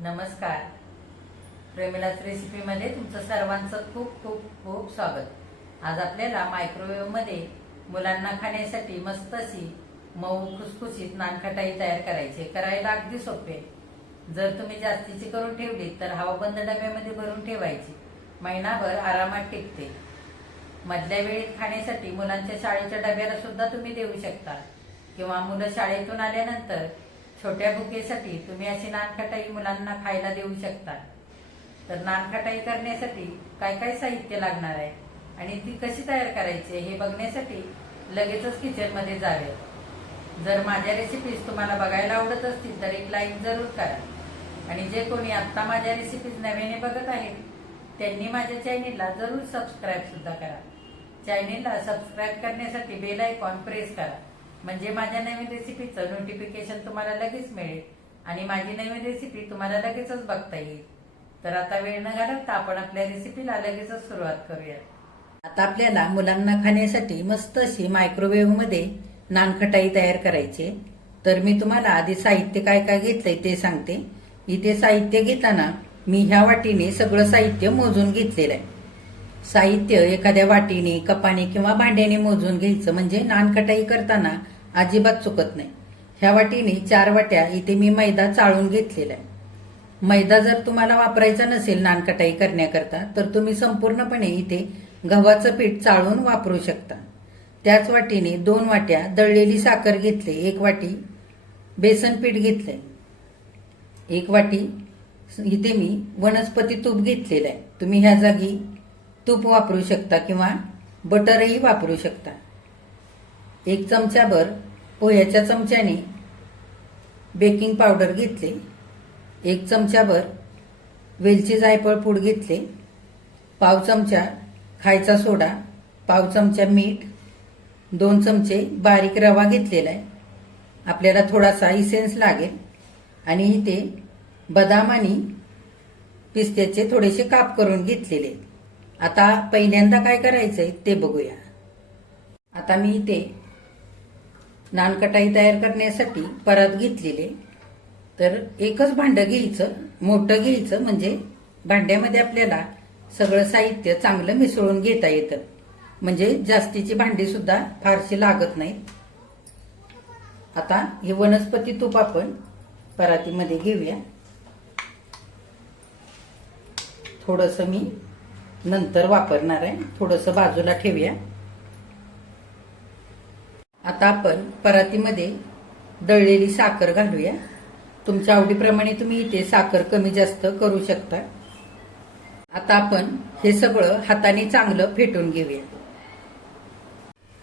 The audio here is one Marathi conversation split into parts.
नमस्कार. प्रेमिलाच रेसिपीमध्ये तुमचं सर्वांचं खूप खूप खूप स्वागत. आज आपल्याला मायक्रोवेव्हमध्ये मुलांना खाण्यासाठी मस्त अशी मऊ खुसखुशीत नानखटाई तयार करायची. करायला अगदी सोपे. जर तुम्ही जास्तीची करून ठेवली तर हवाबंद डब्यामध्ये भरून ठेवायची. महिनाभर आरामात टिकते. मधल्या वेळेत खाण्यासाठी मुलांच्या शाळेच्या डब्याला सुद्धा तुम्ही देऊ शकता. किंवा मुलं शाळेतून आल्यानंतर छोट्या बुकेसाठी तुम्ही अशी नानखटाई मुलांना खायला देऊ शकता. तर नानखटाई करण्यासाठी काय काय साहित्य लागणार आहे? आणि ती कशी तयार करायची आहे हे बघण्यासाठी लगेचच किचनमध्ये जावे. जर माझ्या रेसिपीज तुम्हाला बघायला आवडत असतील तर एक लाईक जरूर करा. आणि जे कोणी आत्ता माझ्या रेसिपीज नव्याने बघत आहेत त्यांनी माझ्या चॅनेलला जरूर सबस्क्राईब सुद्धा करा. चॅनेलला सबस्क्राईब करण्यासाठी बेल आयकॉन प्रेस करा. म्हणजे माझ्या नवीन रेसिपीचं नोटिफिकेशन तुम्हाला लगेच मिळेल. आणि माझी नवीन रेसिपी तुम्हाला लगेचच बघता येईल. तर आता वेळ न घालवता आपण आपल्या रेसिपीला लगेचच सुरुवात करूया आता आपल्याला मुलांना खाण्यासाठी मस्त अशी मायक्रोवेव्हमध्ये नानखटाई तयार करायची आहे. तर मी तुम्हाला आधी साहित्य काय काय घेतलंय ते सांगते. इथे साहित्य घेताना मी ह्या वाटीने सगळं साहित्य मोजून घेतलेलं आहे. साहित्य एखाद्या वाटीने कपाने किंवा भांड्याने मोजून घ्यायचं म्हणजे नानखटाई करताना अजिबात चुकत नाही. ह्या वाटीने चार वाट्या इथे मी मैदा चाळून घेतलेला आहे. मैदा जर तुम्हाला वापरायचा नसेल नानकटाई करण्याकरता तर तुम्ही संपूर्णपणे इथे गव्हाचं पीठ चाळून वापरू शकता. त्याच वाटीने दोन वाट्या दळलेली साखर घेतली एक वाटी बेसन पीठ घेतले एक वाटी इथे मी वनस्पती तूप घेतलेलं आहे. तुम्ही ह्या जागी तूप वापरू शकता किंवा बटरही वापरू शकता. एक चमचाभर पोह्याच्या चमच्याने बेकिंग पावडर घेतले. एक चमचाभर वेलची जायफळ पूड घेतले. पाव चमचा खायचा सोडा पाव चमचा मीठ दोन चमचे बारीक रवा घेतलेला आहे. आपल्याला थोडासा इसेन्स लागेल. आणि इथे बदाम आणि पिस्त्याचे थोडेसे काप करून घेतलेले आता पहिल्यांदा काय करायचंय ते बघूया. आता मी इथे नानकटाई तयार करण्यासाठी परत घेतलेले. तर एकच भांडं घ्यायचं मोठं घ्यायचं म्हणजे भांड्यामध्ये आपल्याला सगळं साहित्य चांगलं मिसळून घेता येतं. म्हणजे जास्तीची भांडी सुद्धा फारशी लागत नाहीत. आता हे वनस्पती तूप आपण परातीमध्ये घेऊया. थोडंसं मी नंतर वापरणार आहे. थोडंसं बाजूला ठेवूया. आता आपण परातीमध्ये दळलेली साखर घालूया. तुमच्या आवडीप्रमाणे तुम्ही इथे साखर कमी जास्त करू शकता. आता आपण हे सगळं हाताने चांगलं फेटून घेऊया.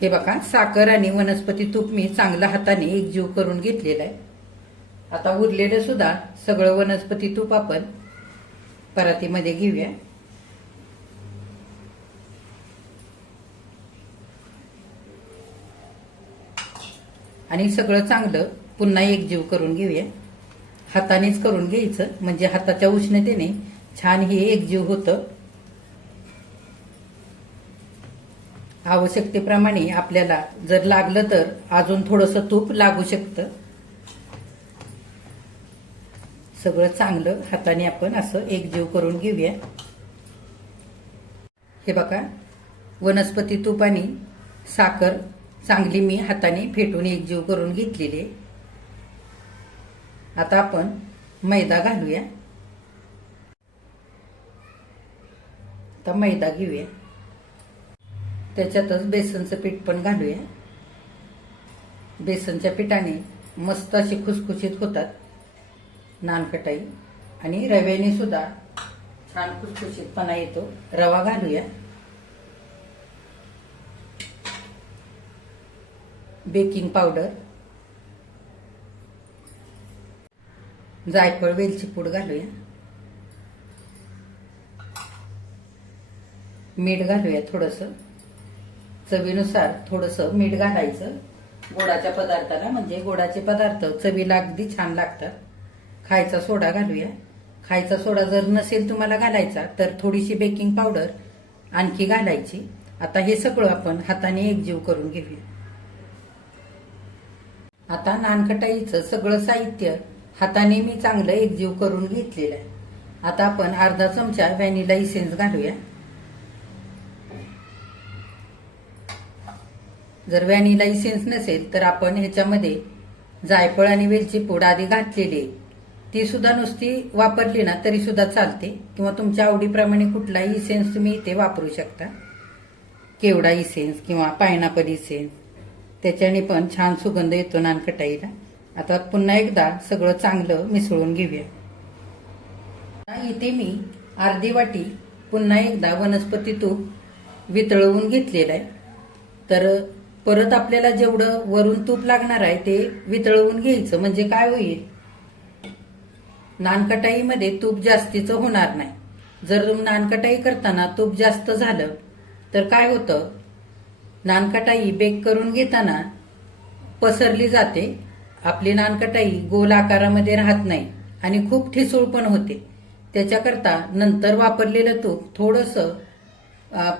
हे बघा साखर आणि वनस्पती तूप मी चांगलं हाताने एकजीव करून घेतलेलं आहे. आता उरलेलं सुद्धा सगळं वनस्पती तूप आपण परातीमध्ये घेऊया. आणि सगळं चांगलं. पुन्हा एकजीव करून घेऊया. हातानेच करून घ्यायचं. म्हणजे हाताच्या उष्णतेने छान हे एकजीव होतं. आवश्यकतेप्रमाणे आपल्याला जर लागलं तर अजून थोडंसं तूप लागू शकतं. सगळं चांगलं. हाताने आपण असं एकजीव करून घेऊया. हे बघा. वनस्पती तूप आणि साखर चांगली मी हाताने फेटून एकजीव करून घेतलेली. आता आपण मैदा घालूया. आता मैदा घेऊया. त्याच्यातच बेसनचं पीठ पण घालूया. बेसनच्या पिठाने मस्त अशी खुसखुशीत होतात नानकटाई आणि रव्याने सुद्धा छान खुसखुशीतपणा येतो. रवा घालूया. बेकिंग पावडर जायफळ वेलची पूड घालूया मीठ घालूया थोडंसं. चवीनुसार थोडंसं मीठ घालायचं. गोडाच्या पदार्थाला म्हणजे गोडाचे पदार्थ चवीला अगदी छान लागतात. खायचा सोडा घालूया. खायचा सोडा जर नसेल तुम्हाला घालायचा तर थोडीशी बेकिंग पावडर आणखी घालायची. आता हे सगळं आपण हाताने एकजीव करून घेऊया. आता नानकटाईचं सगळं साहित्य हाताने मी चांगलं एकजीव करून घेतलेलं आहे. आता आपण अर्धा चमचा व्हॅनिला इसेन्स घालूया. जर व्हॅनिला इसेन्स नसेल तर आपण ह्याच्यामध्ये जायफळ आणि वेलची पूड आधी घातलेली आहे. ती सुद्धा नुसती वापरली ना तरी सुद्धा चालते. किंवा तुमच्या आवडीप्रमाणे कुठलाही इसेन्स तुम्ही इथे वापरू शकता. केवडा इसेन्स किंवा पायनापल इसेन्स. त्याच्याने पण छान सुगंध येतो नानकटाईला. आता पुन्हा एकदा सगळं चांगलं मिसळून घेऊया. इथे मी अर्धी वाटी पुन्हा एकदा वनस्पती तूप वितळवून घेतलेलं आहे. तर परत आपल्याला जेवढं वरून तूप लागणार आहे ते वितळवून घ्यायचं. म्हणजे काय होईल? नानकटाईमध्ये तूप जास्तीचं होणार नाही. जर नानकटाई करताना तूप जास्त झालं तर काय होतं? नानकटाई बेक करून घेताना पसरली जाते. आपली नानकटाई गोल आकारामध्ये राहत नाही आणि खूप ठिसूळ पण होते. त्याच्याकरता नंतर वापरलेलं तूप थोडंसं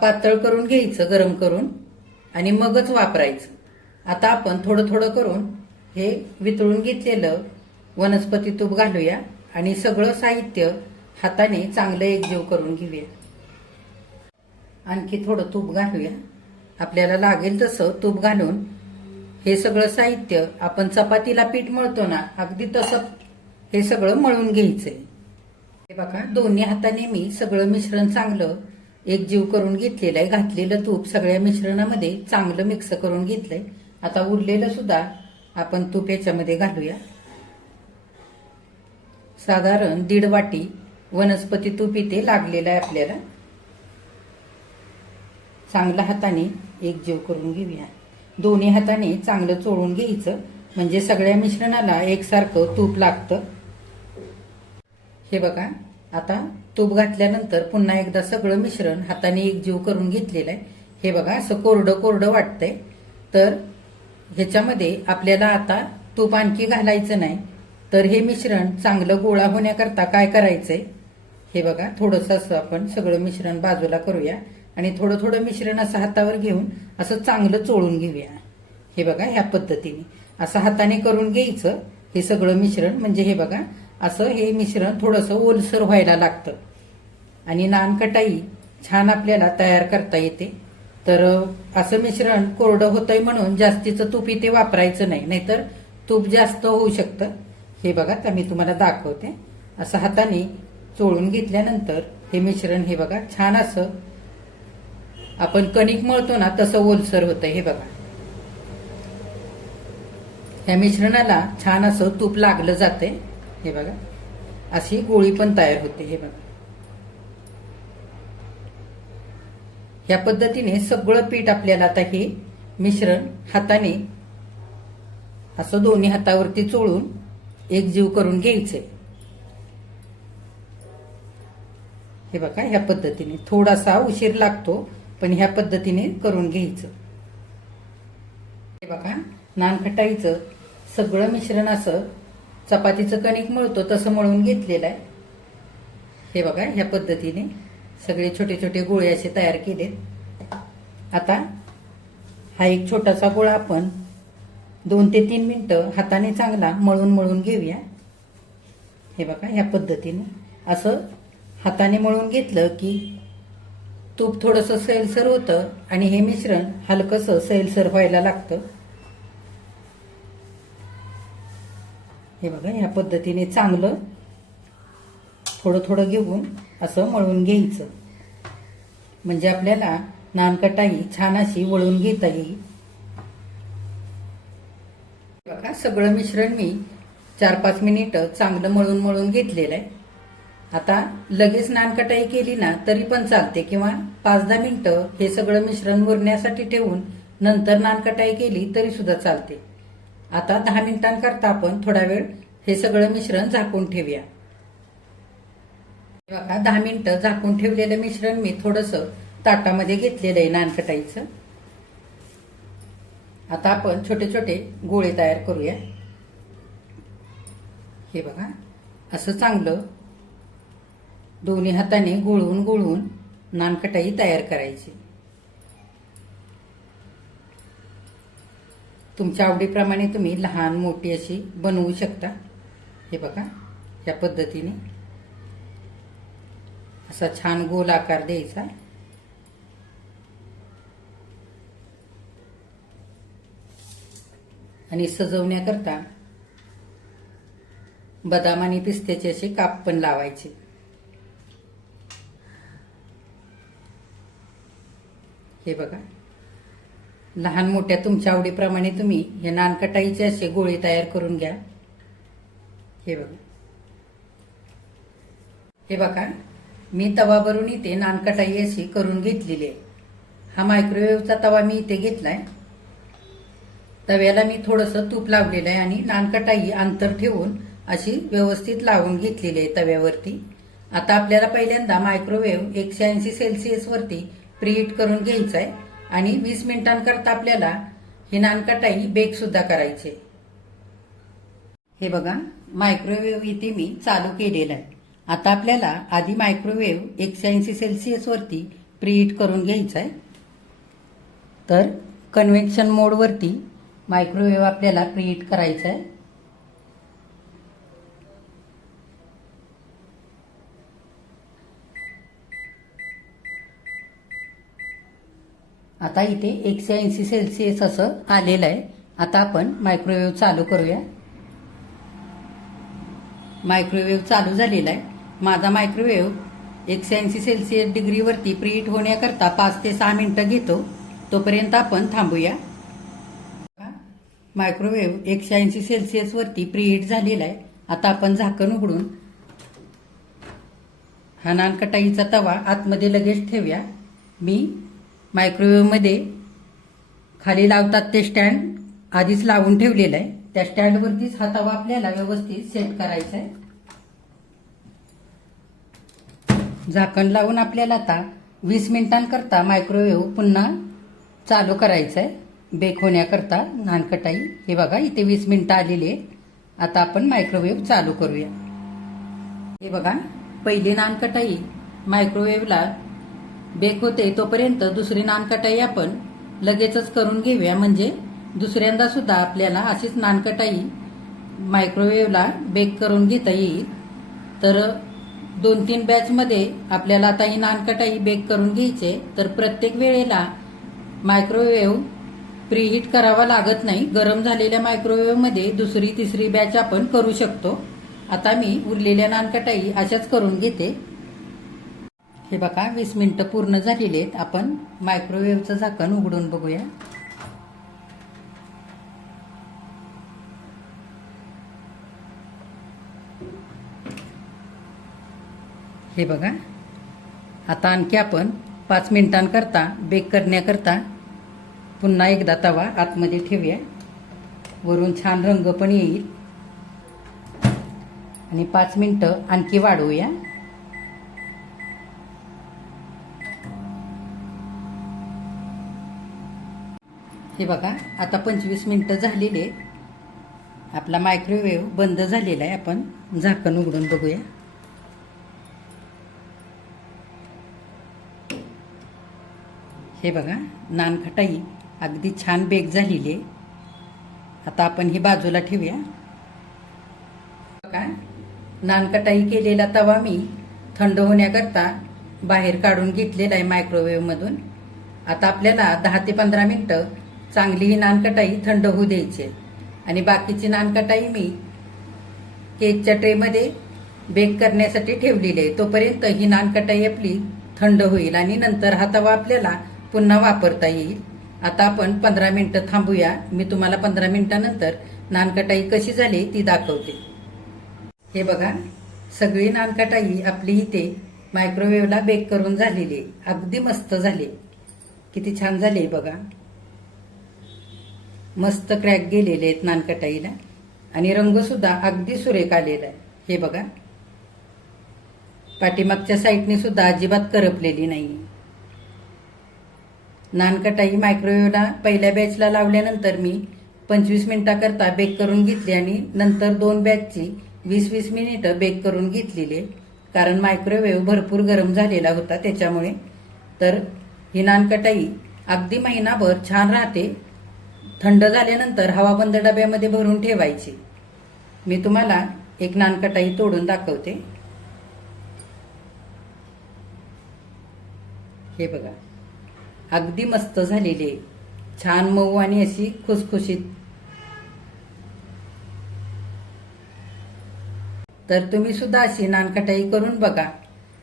पातळ करून घ्यायचं गरम करून आणि मगच वापरायचं. आता आपण थोडं थोडं करून हे वितळून घेतलेलं वनस्पती तूप घालूया आणि सगळं साहित्य हाताने चांगलं एकजीव करून घेऊया. आणखी थोडं तूप घालूया. आपल्याला लागेल तसं तूप घालून. हे सगळं साहित्य आपण चपातीला पीठ मळतो ना अगदी तसं हे सगळं मळून घ्यायचंय. हे बघा दोन्ही हाताने मी सगळं मिश्रण चांगलं एकजीव करून घेतलेलं आहे. घातलेलं तूप सगळ्या मिश्रणामध्ये चांगलं मिक्स करून घेतलंय. आता उरलेलं सुद्धा आपण तूप याच्यामध्ये घालूया. साधारण दीड वाटी वनस्पती तूप इथे लागलेलं आहे आपल्याला. चांगल्या हाताने एकजीव करून घेऊया. दोन्ही हाताने चांगलं चोळून घ्यायचं. म्हणजे सगळ्या मिश्रणाला एकसारखं तूप लागतं. हे बघा आता तूप घातल्यानंतर पुन्हा एकदा सगळं मिश्रण हाताने एकजीव करून घेतलेलं आहे. हे बघा असं कोरडं कोरडं वाटतंय. तर ह्याच्यामध्ये आपल्याला आता तूप आणखी घालायचं नाही. तर हे मिश्रण चांगलं गोळा होण्याकरता काय करायचंय? हे बघा थोडंसं असं आपण सगळं मिश्रण बाजूला करूया. आणि थोडं थोडं मिश्रण असं हातावर घेऊन असं चांगलं चोळून घेऊया. हे बघा ह्या पद्धतीने. असं हाताने करून घ्यायचं हे सगळं मिश्रण. म्हणजे हे बघा असं हे मिश्रण थोडंसं ओलसर व्हायला लागतं. आणि नानकटाई छान आपल्याला तयार करता येते. तर असं मिश्रण कोरडं होतंय म्हणून जास्तीचं तूप इथे वापरायचं नाही. नाहीतर तूप जास्त होऊ शकतं. हे बघा तर मी तुम्हाला दाखवते. असं हाताने चोळून घेतल्यानंतर हे मिश्रण हे बघा छान असं आपण कणिक मळतो ना तसं ओलसर होतं हे बघा. ह्या मिश्रणाला छान असं तूप लागलं जाते हे बघा. अशी गोळी पण तयार होते हे बघा. या पद्धतीने सगळं पीठ आपल्याला आता हे मिश्रण हाताने असं दोन्ही हातावरती चोळून एकजीव करून घ्यायचंय. हे बघा ह्या पद्धतीने थोडासा उशीर लागतो. पण ह्या पद्धतीने करून घ्यायचं. हे बघा नानखटाईचं सगळं मिश्रण असं चपातीचं कणिक मळतो तसं मळून घेतलेलं आहे. हे बघा ह्या पद्धतीने सगळे छोटे छोटे गोळे असे तयार केलेत. आता हा एक छोटासा गोळा आपण दोन ते तीन मिनटं हाताने चांगला मळून मळून घेऊया. हे बघा ह्या पद्धतीने असं हाताने मळून घेतलं की तूप थोडंसं सैलसर होतं आणि हे मिश्रण हलकंसं सैलसर व्हायला लागतं. हे बघा ह्या पद्धतीने चांगलं थोडं थोडं घेऊन असं मळून घ्यायचं. म्हणजे आपल्याला नानकटाई छान अशी वळून घेता येईल. बघा सगळं मिश्रण मी चार पाच मिनिटं चांगलं मळून मळून घेतलेलं आहे. आता लगेच नानकटाई केली ना तरी पण चालते. किंवा पाच दहा मिनिटं हे सगळं मिश्रण मुरण्यासाठी ठेवून नंतर नानकटाई केली तरी सुद्धा चालते. आता दहा मिनिटांकरता आपण थोडा वेळ हे सगळं मिश्रण झाकून ठेवूया. बघा दहा मिनिटं झाकून ठेवलेलं मिश्रण मी थोडस ताटामध्ये घेतलेलं आहे नानकटाईचं. आता आपण छोटे छोटे गोळे तयार करूया. हे बघा असं चांगलं दोन्ही हाताने गुळवून गुळवून नानकटाई तयार करायची. तुमच्या आवडीप्रमाणे तुम्ही लहान मोठी अशी बनवू शकता. हे बघा या पद्धतीने. असा छान गोल आकार द्यायचा. आणि सजवण्याकरता बदाम आणि पिस्त्याचे असे काप पण लावायचे. हे बघा. लहान मोठ्या तुमच्या आवडीप्रमाणे तुम्ही हे नानकटाईचे असे गोळे तयार करून घ्या. हे बघा. हे बघा मी तवा भरून इथे नानकटाई अशी करून घेतलेली आहे. हा मायक्रोवेव्हचा तवा मी इथे घेतलाय. तव्याला मी थोडंसं तूप लावलेलं आहे आणि नानकटाई अंतर ठेवून अशी व्यवस्थित लावून घेतलेली आहे तव्यावरती. आता आपल्याला पहिल्यांदा मायक्रोवेव्ह एकशे ऐंशी सेल्सिअसवरती प्रीहीट करून घ्यायचं आहे आणि वीस मिनिटांकरता आपल्याला ही नानकटाई बेक सुद्धा करायचे. हे बघा मायक्रोवेव्ह इथे मी चालू केलेला आहे. आता आपल्याला आधी मायक्रोवेव्ह एकशे ऐंशी सेल्सिअसवरती प्रीहीट करून घ्यायचं आहे तर कन्व्हेक्शन मोडवरती मायक्रोवेव्ह आपल्याला प्रीहीट करायचं आहे आता इथे एकशे ऐंशी सेल्सिअस असं आलेलं आहे. आता आपण मायक्रोवेव्ह चालू करूया. मायक्रोवेव्ह चालू झालेला आहे. माझा मायक्रोवेव्ह एकशे ऐंशी सेल्सिअस डिग्रीवरती प्रीहीट होण्याकरता पाच ते सहा मिनटं घेतो. तोपर्यंत आपण थांबूया. मायक्रोवेव्ह एकशे ऐंशी सेल्सिअसवरती प्रीहीट झालेला आहे. आता आपण झाकण उघडून हा नानकटाईचा तवा आतमध्ये लगेच ठेवूया. मी मायक्रोवेव्हमध्ये खाली लावतात ते स्टँड आधीच लावून ठेवलेलं आहे. त्या स्टँडवरतीच हा तवा आपल्याला व्यवस्थित सेट करायचा आहे झाकण लावून आपल्याला आता वीस मिनिटांकरता मायक्रोवेव्ह पुन्हा चालू करायचं आहे बेक होण्याकरता नानकटाई. हे बघा इथे वीस मिनिटं आलेली आहेत. आता आपण मायक्रोवेव्ह चालू करूया. हे बघा पहिली नानकटाई मायक्रोवेव्हला बेक होते तोपर्यंत दुसरी नानकटाई आपण लगेचच करून घेऊया. म्हणजे दुसऱ्यांदा सुद्धा आपल्याला अशीच नानकटाई मायक्रोवेव्हला बेक करून घेता येईल. तर दोन तीन बॅचमध्ये आपल्याला आता ही नानकटाई बेक करून घ्यायचे तर प्रत्येक वेळेला मायक्रोवेव्ह प्रीहीट करावा लागत नाही. गरम झालेल्या मायक्रोवेव्हमध्ये दुसरी तिसरी बॅच आपण करू शकतो. आता मी उरलेल्या नानकटाई अशाच करून घेते. हे बघा वीस मिनटं पूर्ण झालेली आहेत आपण मायक्रोवेव्हचं झाकण उघडून बघूया. हे बघा. आता आणखी आपण पाच मिनिटांकरता बेक करण्याकरता पुन्हा एकदा तवा आतमध्ये ठेवूया. वरून छान रंग पण येईल. आणि पाच मिनटं आणखी वाढवूया. हे बघा आता पंचवीस मिनटं झालेले आहेत. आपला मायक्रोवेव्ह बंद झालेला आहे. आपण झाकण उघडून बघूया. हे बघा नानखटाई अगदी छान बेक झालेली आहे. आता आपण ही बाजूला ठेवूया. बघा नानकटाई केलेला तवा मी थंड होण्याकरता बाहेर काढून घेतलेला आहे मायक्रोवेव्हमधून आता आपल्याला दहा ते पंधरा मिनटं चांगली ही नानकटाई थंड होऊ द्यायची. आहे. आणि बाकीची नानकटाई मी केकच्या ट्रेमध्ये बेक करण्यासाठी ठेवलेली आहे. तोपर्यंत ही नानकटाई आपली थंड होईल आणि नंतर हा तवा आपल्याला पुन्हा वापरता येईल. आता आपण पंधरा मिनटं थांबूया. मी तुम्हाला पंधरा मिनिटानंतर नानकटाई कशी झाली ती दाखवते. हे बघा सगळी नानकटाई आपली इथे मायक्रोवेव्हला बेक करून झालेली आहे. अगदी मस्त झाली. किती छान झाली बघा. मस्त क्रॅक गेलेले आहेत नानकटाईला. आणि रंगसुद्धा अगदी सुरेख आलेला आहे. हे बघा. पाठीमागच्या साईडने सुद्धा अजिबात करपलेली नाही नानकटाई मायक्रोवेव्हला पहिल्या बॅचला लावल्यानंतर मी पंचवीस मिनिटाकरता बेक करून घेतली आणि नंतर दोन बॅचची वीस वीस मिनिटं बेक करून घेतलेली. कारण मायक्रोवेव्ह भरपूर गरम झालेला होता त्याच्यामुळे. तर ही नानकटाई अगदी महिनाभर छान राहते. थंड झाल्यानंतर हवाबंद डब्यामध्ये भरून ठेवायची. मी तुम्हाला एक नानकटाई तोडून दाखवते. हे बघा. अगदी मस्त झालेली. आहे छान मऊ आणि अशी खुसखुशीत. तर तुम्ही सुद्धा अशी नानकटाई करून बघा.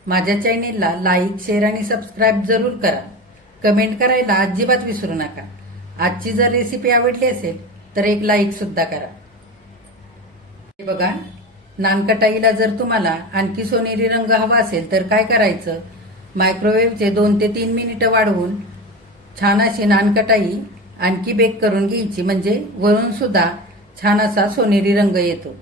माझ्या चॅनेलला लाईक शेअर आणि सबस्क्राईब जरूर करा. कमेंट करायला अजिबात विसरू नका. आजची जर रेसिपी आवडली असेल तर एक लाईक सुद्धा करा. हे बघा नानकटाईला जर तुम्हाला आणखी सोनेरी रंग हवा असेल तर काय करायचं? मायक्रोवेव्हचे दोन ते तीन मिनिटं वाढवून छान अशी नानकटाई आणखी बेक करून घ्यायची. म्हणजे वरून सुद्धा छान असा सोनेरी रंग येतो.